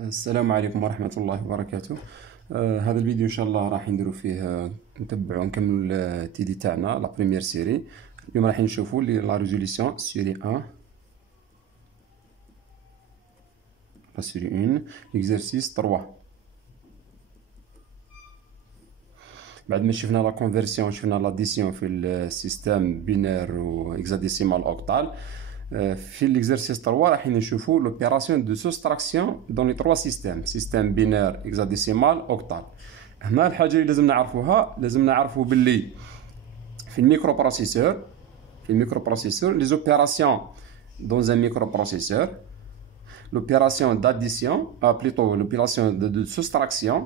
السلام عليكم ورحمة الله وبركاته. هذا الفيديو إن شاء الله راح نديرو فيه نتبعو نكملو التيدي تاعنا لا بريمير سيري. اليوم راح نشوفو لا ريزوليسيون سيري 1 لا سيري 1 ليكزارسيس 3. بعد ما شفنا لا كونفيرسيون شفنا لاديسيون في السيستم بينير و هكزاديسيمال اوكتال. في ليكزارسيس 3 راح نشوفو لوبيراسيون دو سوستراكسيون دون لي 3 سيستم بينير هكزاديسيمال اوكتال. هنا الحاجه اللي لازم نعرفوها، لازم نعرفو باللي في الميكرو بروسيسور لي زوبيراسيون دون ان ميكرو بروسيسور l'opération d'addition, plutôt l'opération de soustraction,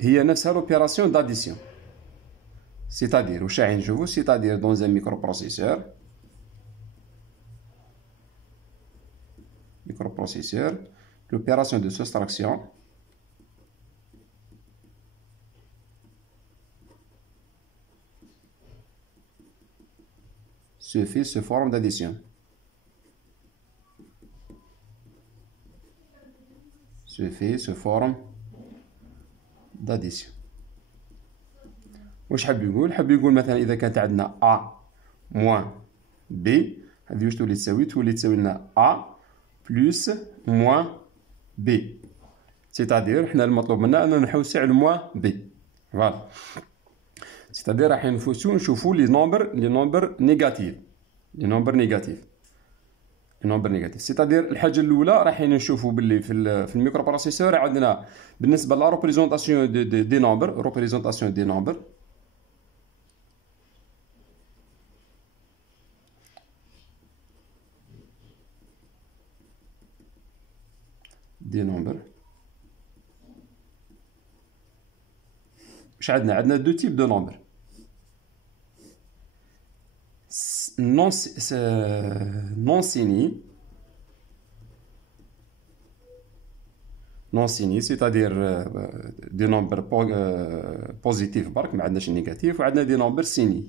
هي نفسها l'opération d'addition. C'est-à-dire, واش راح نشوفو c'est-à-dire dans un microprocesseur, l'opération de soustraction se fait sous forme d'addition. Se fait sous forme d'addition. واش حاب يقول؟ حاب يقول مثلا اذا كانت عندنا a موان b، هذه واش تولي تساوي؟ تولي تساوي لنا a بلس موان b. سيتادير حنا المطلوب منا اننا نحوسو على موان b. فوالا. سيتادير راح نشوفو لي نومبر نيجاتيف. سيتادير الحاجه الاولى راح نشوفوا باللي في الميكرو بروسيسور عندنا بالنسبه لا ريبريزونطاسيون دي نومبر واش عندنا دو تيب دو نومبر non signés, c'est-à-dire des nombres positifs برك ما عندناش نيجاتيف، وعندنا دي نومبر سيني.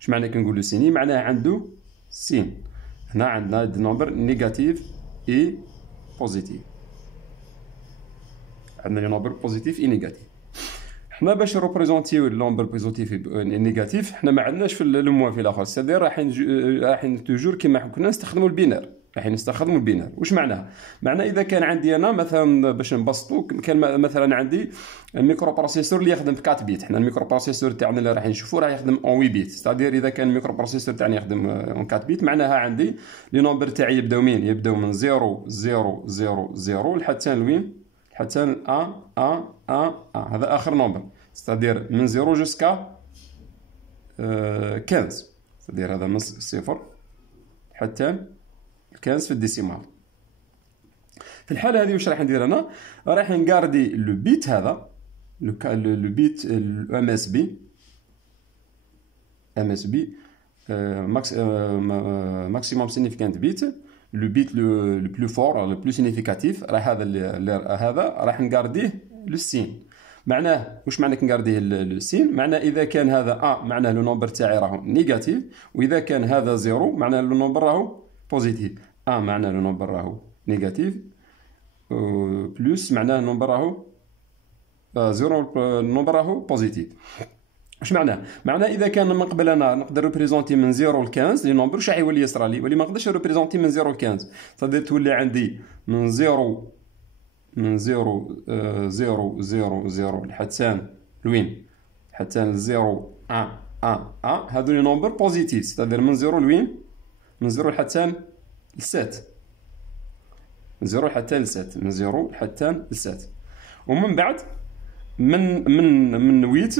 اش معنى كنقولوا سيني؟ معناه عنده سين. هنا عندنا دي نومبر نيجاتيف اي بوزيتيف، عندنا لي نومبر بوزيتيف اي نيجاتيف. حنا باش نريبريزونتيو النومبر بوزيتيف نيجاتيف حنا ما عندناش في الموان في الاخر، سيدير راح توجور كيما كنا نستخدموا البينار. واش معناها؟ معناه اذا كان عندي انا مثلا باش نبسطو، كان مثلا عندي الميكرو بروسيسور اللي يخدم في 4 بيت. حنا الميكرو بروسيسور تاعنا اللي راح نشوفو راه يخدم اون 8 بيت، سيدير اذا كان الميكرو بروسيسور تاعنا يخدم اون 4 بيت معناها عندي لي نومبر تاعي يبداو من 0 0 0 0 لحتى لوين؟ حتى 1 1 1 1. هذا اخر نومبر، c'est-à-dire من 0 جوسكا 15، c'est-à-dire هذا من 0 حتى 15 في الديسيمال. في الحاله هذه واش راح ندير انا؟ راح نقاردي لو بيت هذا، لو بيت ام اس بي ماكسيموم سينيفيكانت بيت، لو بيت لو بلو فور لو بلو سينيفيكاتيف، راه هذا راح نقارديه لو سين. معناه واش معنى كنقارديه السين؟ معناه اذا كان هذا معناه لو نومبر تاعي راهو نيجاتيف، واذا كان هذا زيرو معناه لو نومبر راهو بوزيتيف. معناه لو نومبر راهو نيجاتيف، بلس معناه النومبر راهو زيرو، النومبر راهو بوزيتيف. واش معناه؟ معناه اذا كان من قبل انا نقدر ريبريزونتي من 0 ل 15 لي نومبر، واش راح يولي يصرالي؟ يولي ما نقدرش ريبريزونتي من 0 ل 15، صافي تولي عندي من 0 0 0 0 لحتى لوين؟ حتى 0 1 1 1. هادو لي نومبر بوزيتيف، سيتادير من 0 لوين؟ من 0 حتى ل 7، من 0 حتى ل 7، من 0 حتى ل 7. ومن بعد من 8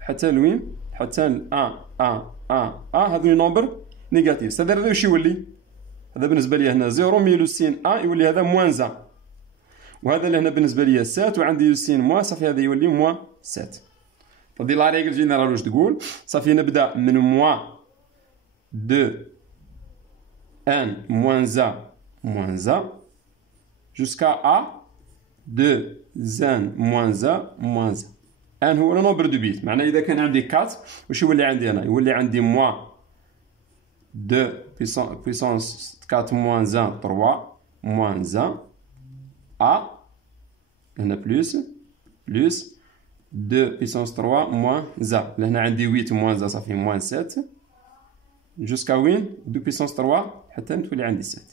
حتى لوين؟ حتى ل 1 1 1 1. هادو لي نومبر نيجاتيف، سيتادير هذا واش يولي؟ هذا بالنسبه لي هنا 0 مي سين يولي هذا موان 1، وهذا اللي هنا بالنسبه لي 7 وعندي لو سين موان، صافي هذا يولي موان 7. فدي لا ريغل جينيرال واش تقول؟ صافي نبدا من موان 2 1 موان 1 جوسكا ا 2 زان موان 1. هو لو نومبر دو بيت. معناه اذا كان عندي 4 واش يولي عندي انا؟ يولي عندي موان 2 puissance 4 moins 1 3 moins 1 A هنا بلس 2 puissance 3 moins A لهنا عندي 8 moins A صافي moins 7 jusqu'à وين 2 puissance 3 حتى تولي عندي 7.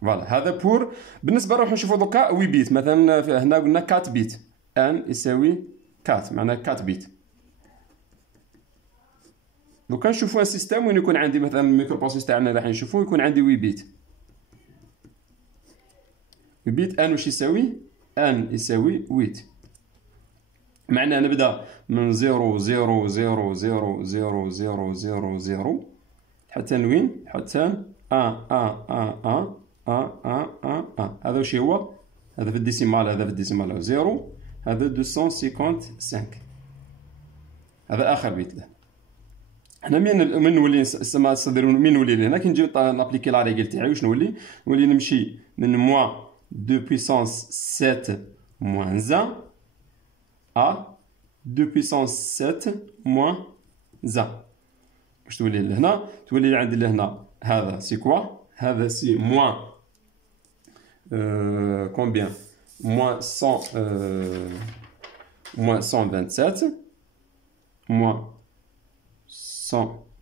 فوالا هذا بور. بالنسبه نروحو نشوفو دوكا 8 بيت. مثلا هنا قلنا 4 بيت ان يساوي 4 معناها 4 بيت. دوكا نشوفو ان سيستيم وين يكون عندي مثلا الميكرو بروسيس تاعنا راح نشوفو يكون عندي 8 بيت. 8 بيت ان واش يساوي؟ ان يساوي 8. معناها نبدا من 0 0 0 0 0 0 0 0 حتى لوين؟ حتى 1 1 1 1 1 1 1 1. هذا واش هو؟ هذا في الديسيمال، هذا في الديسيمال 0، هذا 255. هذا اخر بيت له. هنا من نولي السما صدر من نولي هنا كي نجي نابليكي لا ريغل تاعي واش نولي نمشي من موان 2 puissance 7 moins 1 à 2 puissance 7 moins 1. واش تولي لهنا؟ تولي عندي لهنا هذا سي كوا؟ هذا سي موان combien moins 100 moins 127 moins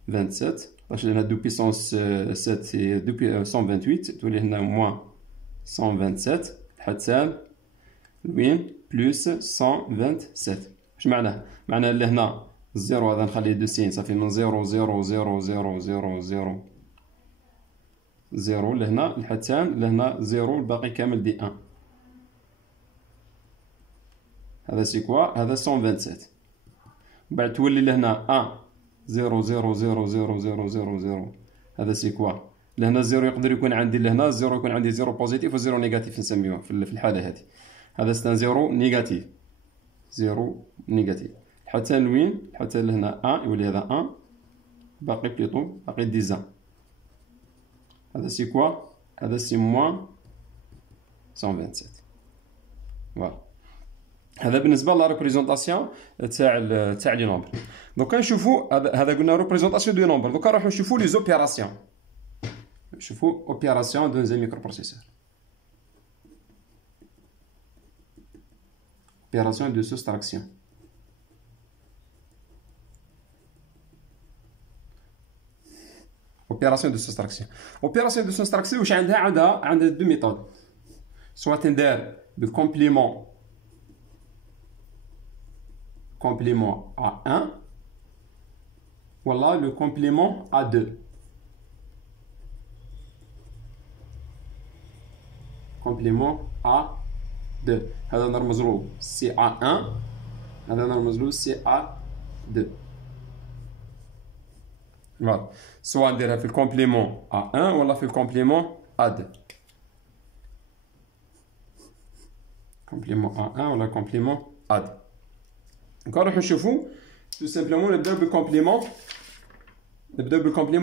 127 باش لنا 2 puissance 7 c'est 128 تولي هنا moins 127 حتى وين بلس 127. واش معناه؟ معناه اللي هنا الزيرو هذا نخليه دو سين صافي من 0 0 0 0 0 0 0 لهنا حتى لهنا 0 الباقي كامل دي 1. هذا سي كوا؟ هذا 127. بعد تولي لهنا 1 0 0 0 0 0 0 0. هذا سي كوا؟ لهنا الزيرو يقدر يكون عندي لهنا الزيرو يكون عندي زيرو بوزيتيف وزيرو نيجاتيف نسميوه في الحالة هذه. هذا ستان زيرو نيجاتيف، زيرو نيجاتيف حتى لوين؟ حتى لهنا 1 يولي هذا 1 باقي بليطو باقي ديزان. هذا سي كوا؟ هذا سي موان 127. فوالا هذا بالنسبه لا ريبريزونطاسيون تاع لي نومبر. دوكا نشوفو هذا قلنا ريبريزونطاسيون دو نومبر. دوكا نروحو نشوفو لي زوبيراسيون. نشوفو اوبيراسيون دون زي ميكرو بروسيسور. Opération de soustraction. Opération de soustraction. Opération de soustraction واش عندها دو ميثود. سواء تندار بالكومبليمون à 1 ولا le complément à 2. Complément à 2. هذا نرمز له سي ا 1، هذا نرمز له سي ا 2. فوالا سواء نديرها في الكومبليمون ا 1 ولا في الكومبليمون ا 2. كومبليمون ا 1 ولا كومبليمون ا 2. دونك نروحو نشوفو تو سامبلومون نبداو بالكومبليمون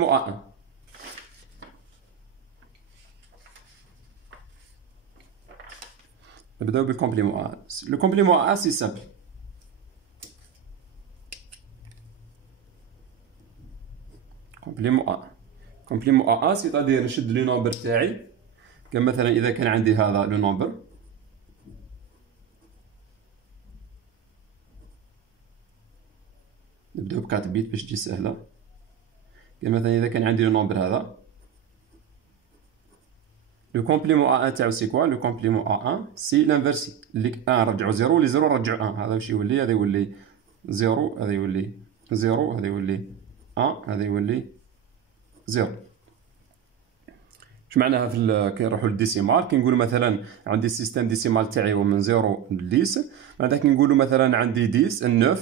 ا 1. نبداو بالكومبليمون ا. لو كومبليمون ا سي سامبل. كومبليمون ا سيتادير نشد لو نومبر تاعي. كان مثلا اذا كان عندي هذا لو نومبر نبداو ب 4 بيت باش تجي سهله. كان مثلا اذا كان عندي لو نومبر هذا لو كومبليمون ا 1 تاعو سي كوا؟ لو كومبليمون ا 1 سي لانفيرسي اللي 1 رجعو 0 لي 0 رجعو 1. هذا واش يولي؟ هذا يولي 0 هذا يولي 0 هذا يولي 1 هذا يولي 0. اش معناها كي نروحو للديسيمال؟ كي نقولو مثلا عندي السيستيم ديسيمال تاعي هو من 0 ل 10 معناتها كي نقولو مثلا عندي 10 9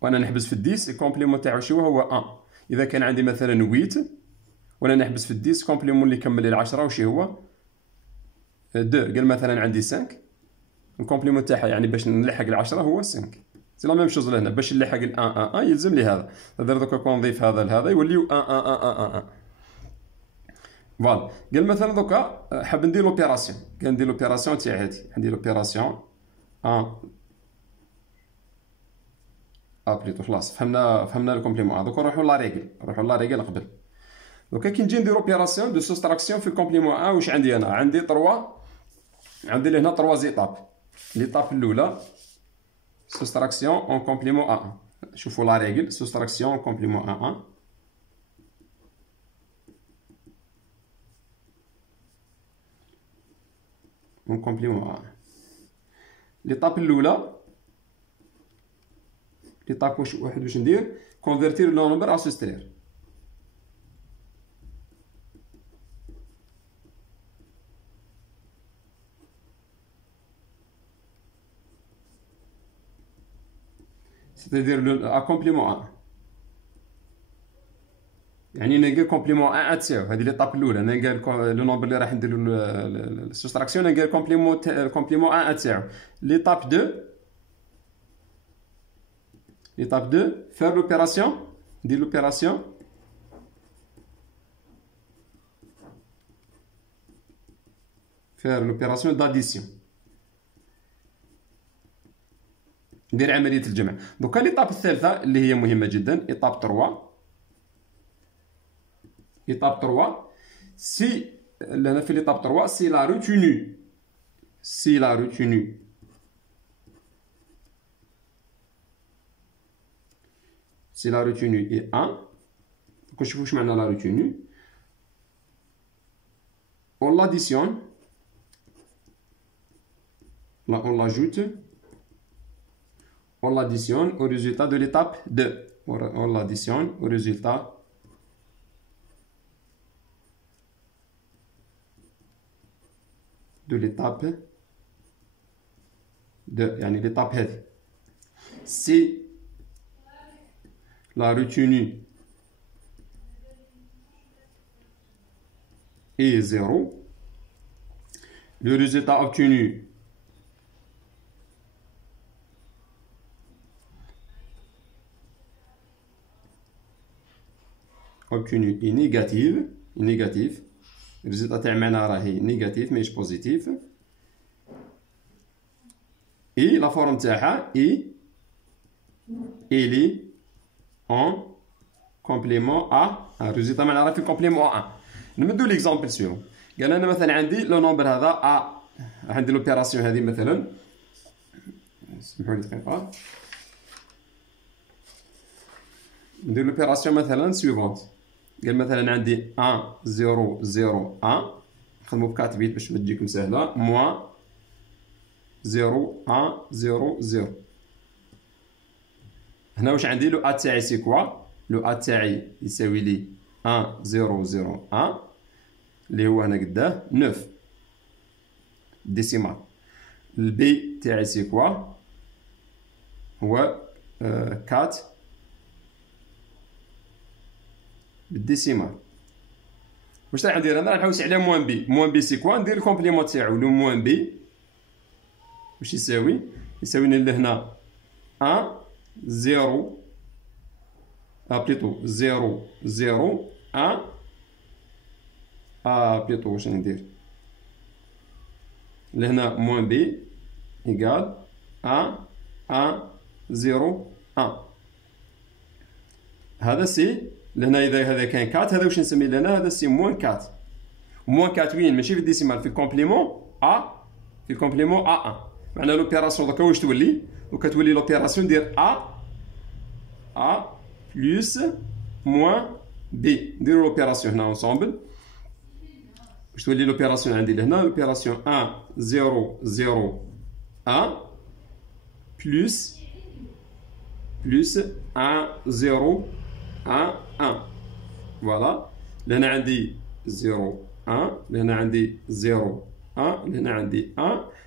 وانا نحبس في 10 الكومبليمون تاعو شو هو 1. اذا كان عندي مثلا 8 وانا نحبس في 10 كومبليمون اللي يكمل لي 10 وش هو 2. قال مثلا عندي 5 الكومبليمون تاعها يعني باش نلحق ال10 هو 5. سي لا ميم شوز لهنا باش نلحق ال 1 1 1 يلزم لي هذا. دوكا كون نضيف هذا لهذا يوليو 1 1 1 1 1. فوالا قال مثلا دوكا حاب ندير لوبيراسيون. قال ندير لوبيراسيون تاع هادي. ندير لوبيراسيون 1 بليتو خلاص فهمنا الكومبليمون. دوك نروحو لا ريغل قبل. دوكا كي نجي ندير اوبيراسيون دو سوستراكسيون في الكومبليمون ا، واش عندي انا؟ عندي 3، عندي لهنا 3 زيتاب. ليطاب الاولى سوستراكسيون اون كومبليمون ا. شوفوا لا ريغل سوستراكسيون اون كومبليمون ا. اون كومبليمون ا. ليطاب الاولى ليطاب واش ندير؟ كونفيرتير لو نومبر ا سوسترير. c'est-à-dire à complément 1. يعني نلقى كومبليمون 1 تساوي هذه ليطاب الاولى. نلقى لو نومبر اللي راح نديرو السوستراكسيون، نلقى كومبليمون 1 تساوي. ليطاب 2 faire l'opération، ندير l'opération faire l'opération d'addition، ندير عملية الجمع. دوكا ليطاب الثالثة اللي هي مهمة جدا، إيطاب 3. سي هنا في ليطاب 3 سي لا روتيني est 1. دوكا نشوفو واش معنى لا روتيني. on l'additionne on l'additionne au résultat de l'étape 2. On l'additionne au résultat de l'étape 2. يعني l'étape هذه si la retenue est 0, le résultat obtenu est négatif. الريزلتا تاع معنا راهي نيجاتيف ماهيش بوزيتيف. اي لا فورم تاعها إلي اون كومبليمون ا. الريزلتا معنا راه في كومبليمون ا. نمدو ليكزامبل سيو. قال انا مثلا عندي لو نومبر هذا ا، راح ندير لوبيراسيون هذه مثلا. سمحوا لي دقيقه. ندير لوبيراسيون مثلا سويفونت. قال مثلا عندي 1 0 0 1، نخدمو ب 4 بيت باش ما تجيكم سهله، موان 0 1 0 0. هنا واش عندي؟ لو ا تاعي سي كوا؟ لو ا تاعي يساوي لي 1 0 0 1 اللي هو هنا قداه 9 ديسيمال. البي تاعي سي كوا؟ هو 4 بالديسيمال. واش راح ندير انا؟ راح نحوس على موان بي. موان بي سي كوا؟ ندير الكومبليمون تاعو. لو موان بي واش يساوي؟ يساويني لهنا 1 0 بليتو 0 0 1 بليتو واش ندير لهنا؟ موان بي ايكال 1 1 0 1. هذا سي لهنا. اذا هذا كان 4 هذا واش نسمي لهنا؟ هذا سي موان 4. موان 4 وين؟ ماشي في الديسيمال، في الكومبليمون ا، في الكومبليمون ا 1. معناها لوبيراسيون دوكا واش تولي؟ دوكا تولي لوبيراسيون ندير ا بلس موان بي. نديرو لوبيراسيون هنا اونصومبل. واش تولي لوبيراسيون عندي لهنا؟ لوبيراسيون 1 0 0 1 بلس 1 0 1 1. فوالا. لهنا عندي 0 1، لهنا عندي 0 1، لهنا عندي 1،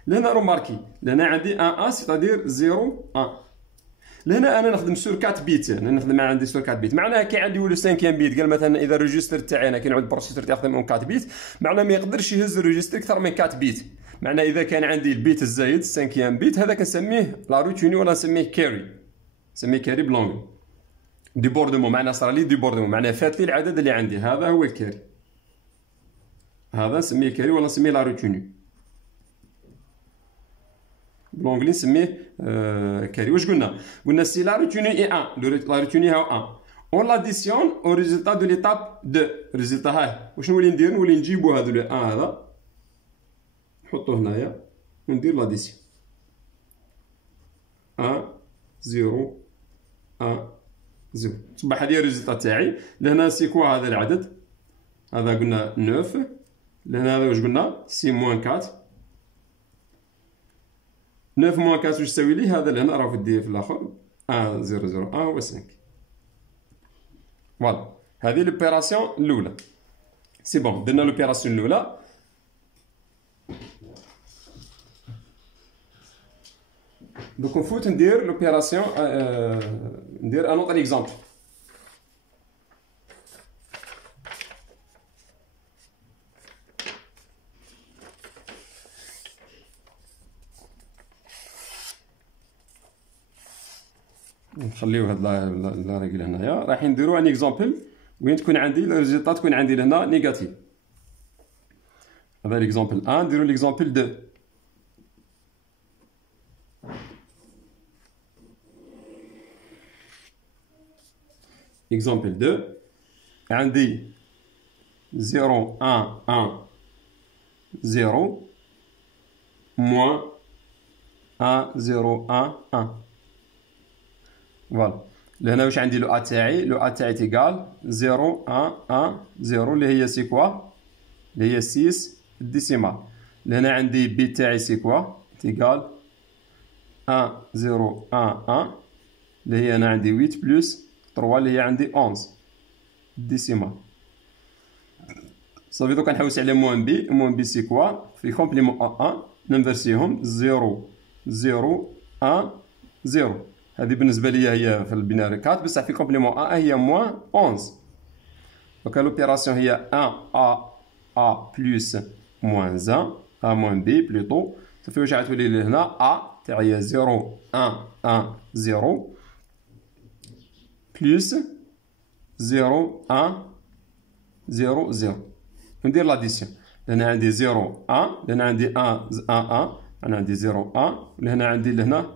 لهنا روماركي لهنا عندي 1 1 سيتادير 0 1. لهنا انا نخدم سور 4 بيت، انا نخدم عندي سور 4 بيت. معناها كي عندي ولو 5 بيت، قال مثلا اذا الريجستر تاعي انا كي نعود بروسيسور تاعي يخدم اون 4 بيت، معناها ما يقدرش يهز الريجستر اكثر من 4 بيت. معناها اذا كان عندي البيت الزايد 5 بيت هذا كنسميه لا روتيني ولا نسميه كاري، نسميه كاري بلونغ دي بوردمون. معناها صار لي دي بوردمون، معناها فات لي العدد اللي عندي، هذا هو الكاري. هذا نسميه كاري ولا نسميه لا روتيني. بالانجلي نسميه كاري. واش قلنا؟ قلنا سي لا روتيني اي 1 لا روتيني هاو 1 اون لاديسيون او ريزولتا دو ليتاب 2 ريزولتا هاه. واش نولي ندير؟ نولي نجيبو هادو لو 1 هذا نحطو هنايا وندير لاديسيون 1 0 1 0 تصبح هذه الريزولتا تاعي. لهنا سي كوا هذا العدد؟ هذا قلنا 9. لهنا هذا واش قلنا؟ سي موان 4. 9 موان 4 واش يساوي لي؟ هذا لهنا راه في الاخر 1 0 0 1 هو 5. فوالا هذه لوبيراسيون الاولى. سي بون درنا لوبيراسيون الاولى. دوك نفوت ندير لوبيراسيون ندير ان اوتر اكزامبل. نخليو هاد لا ريغل هنايا. راح نديرو ان اكزامبل وين تكون عندي الريزلتا تكون عندي لهنا نيجاتيف. هذا ليكزامبل 1. نديرو ليكزامبل 2. اكزامبل 2 عندي 0 1 1 0 موان 1 0 1 1. فوالا لهنا واش عندي؟ لو ا تاعي، لو ا تاعي تيغال 0 1 1 0 اللي هي سي كوا؟ اللي هي 6 ديسيمال. لهنا عندي بي تاعي سي كوا؟ تيغال 1 0 1 1 اللي هي انا عندي 8 بلس 3 اللي هي عندي 11 ديسيمال. صافي دوكا نحوس على موان بي. موان بي سي كوا؟ في كومبليمون ا 1 ننفرسيهم 0 0 1 0. هذه بالنسبة لي هي في البناء 4 بصح في كومبليمون ا هي موان 11. دونك لوبيراسيون هي 1 ا بلس موان 1 ا موان بي بلوطو. صافي واش غتولي لي هنا؟ ا تاعي هي 0 1 1 0 بلس 0 1 0 0. ندير لاديسيون. لهنا عندي 0 1 لهنا عندي 1 1 انا عندي 0 1 ولهنا عندي لهنا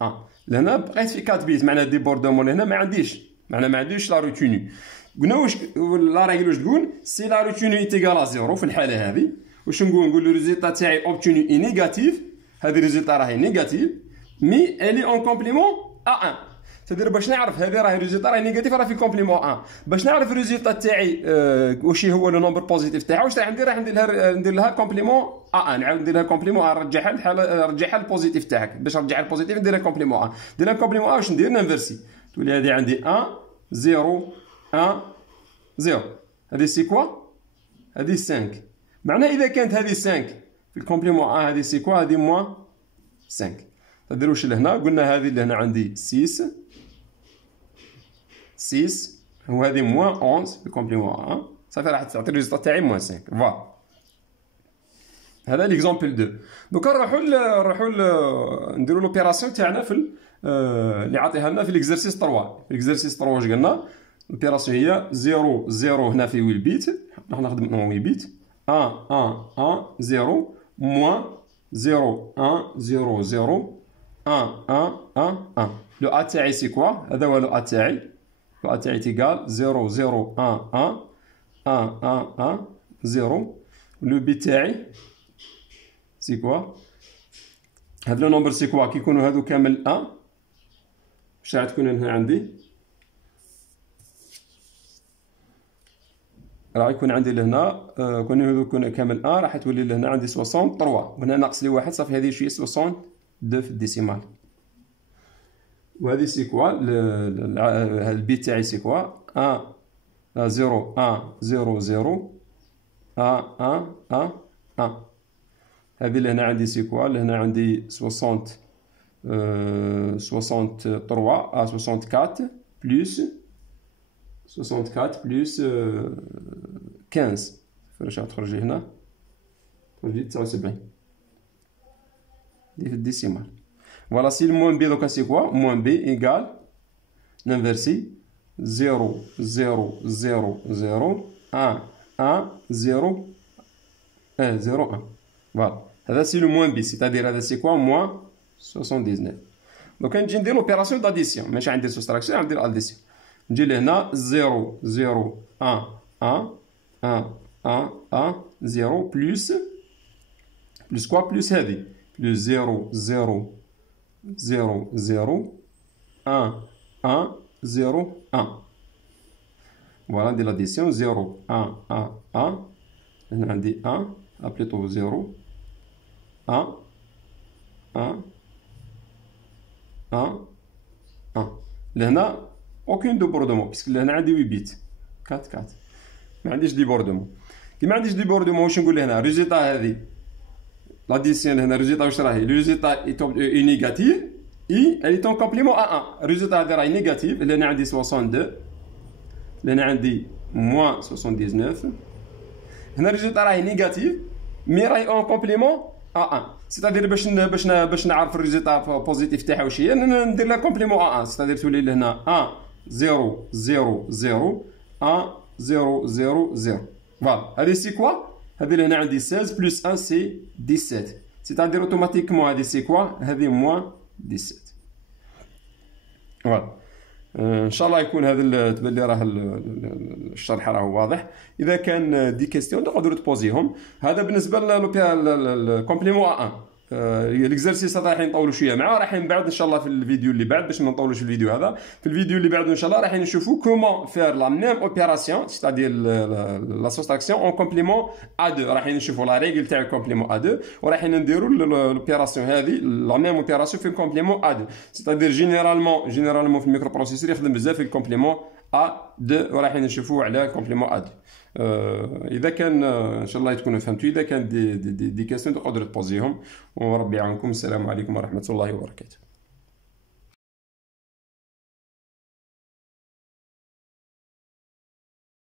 1. لهنا بقيت في 4 بيت معناها ديبوردومون. لهنا ما عنديش معناها ما عنديش لا روتيني. قلنا واش لا ريغل واش تقول؟ سي لا روتيني تيغال 0 في الحاله هذه. واش نقول لو ريزولتا تاعي اوبتوني اي نيجاتيف. هذه الريزولتا راهي نيجاتيف مي الي اون كومبليمون ا 1. تدير باش نعرف هذه راهي الريزولتا راهي نيجاتيف راه في كومبليمون 1. باش نعرف الريزولتا تاعي واش هو لو نومبر بوزيتيف تاعها واش راح ندير؟ راح ندير لها كومبليمون ا 1. نعاود ندير لها كومبليمون نرجعها للحاله، نرجعها للبوزيتيف تاعك. باش نرجعها للبوزيتيف ندير لها كومبليمون 1. ندير لها كومبليمون 1 واش ندير؟ ننفرسي. تولي هذه عندي 1 0 1 0. هذه سي كوا؟ هذه 5. معناها اذا كانت هذه 5 في الكومبليمون 1 هذه سي كوا؟ هذه موان 5. تدير واش لهنا؟ قلنا هذه لهنا عندي 6 وهذه موان 11 في كومبليمون 1. صافي راح تعطي الريزلتا تاعي موان 5. فوالا هذا ليكزامبل 2. دوكا نروحو نديرو لوبيراسيون تاعنا في اللي عاطيها لنا في ليكزارسيس 3. في ليكزارسيس 3 واش قلنا؟ لوبيراسيون هي 0 0 هنا في 8 بيت. راح نخدم 8 بيت 1 1 1 0 موان 0 1 0 0 1 1 1 1. لو ا تاعي سي كوا؟ هذا هو لو ا تاعي. لو ا تاعي تيغال 0 0 1 1 1 1 1 0. لو بي تاعي سي كوا؟ هذا لو نومبر سي كوا؟ كي يكونوا هادو كامل 1 واش راح تكون هنا عندي؟ راح يكون عندي لهنا كون هادو كامل 1 راح تولي لهنا عندي 63 وهنا ناقص لي واحد. صافي هذه شويه 62 في الديسيمال. وهذه سي كوا؟ البي تاعي سي كوا؟ 1 0 1 0 0 1 1 1 1. هذه لهنا عندي سي كوا؟ لهنا عندي 63 64 بلس 64 بلس 15. فاش غتخرج لي هنا؟ تخرج لي 79 دي في الديسيمال. فوالا سي الموان بي دوكا سي كوا؟ موان بي ايكال ننفرسي 0 0 0 0 1 1 0 0 1. فوالا هذا سي لو موان بي سيتادير هذا سي كوا موان 79. دونك نجي ندير لوبيراسيون داديسيون ماشي غندير سوستراكسيون غندير اديسيون. نجي لهنا 0 0 1 1 1 1 1 0 بلس كوا بلس هذه بلس 0 0 0 0 1 1 0 1. فوالا ندير لاديسيون 0 1 1 1. هنا عندي 1 بلوتو 0 1 1 1 1. لهنا اوكين ديبوردمون باسكو لهنا عندي 8 بيت 4 4 ما عنديش ديبوردمون. كي ما عنديش ديبوردمون واش نقول لهنا ريزولتا هذه لاديسيون هنا ريزولتا واش راهي ريزولتا اي نيجاتيف اي elle est en complément à 1. ريزولتا هذه راهي نيجاتيف. لهنا عندي 62 لهنا عندي موان 79. هنا ريزولتا راهي نيجاتيف مي راهي اون كومبليمون ا 1 سيتادير باش نعرف الريزولتا بوزيتيف تاعها واش هي ندير لها كومبليمون ا 1 سيتادير تولي لهنا 1 0 0 0 1 0 0 0. فوالا هذه سي كوا هذه لهنا عندي 16 بلس 1 سي 17 سيتادير اوتوماتيكمون هذه سي كوا هذه موان 17. فوالا ان شاء الله يكون هذا تبان لي راه الشرح راه واضح. اذا كان دي كيستيون تقدروا تبوزيهم. هذا بالنسبه للكومبليمون ا 1. ليكزارسيس هذا راح نطولوا شويه معاه راح من بعد ان شاء الله في الفيديو اللي بعد باش ما نطولوش الفيديو هذا. في الفيديو اللي بعده ان شاء الله راح نشوفوا كومون فير لا ميم اوبيراسيون سيتادير لا سوستراكسيون اون كومبليمون ا 2. راح نشوفوا لا ريغل تاع الكومبليمون ا 2 وراح نديروا الاوبيراسيون هذه لا ميم اوبيراسيون في الكومبليمون ا 2 سيتادير جينيرالمون في الميكرو بروسيسور يخدم بزاف في الكومبليمون ا 2 وراح نشوفوا على الكومبليمون ا 2. اذا كان ان شاء الله تكونوا فهمتوا. اذا كان دي كيسيون تقدروا تبوزيهم وربي يعاونكم. السلام عليكم ورحمه الله وبركاته.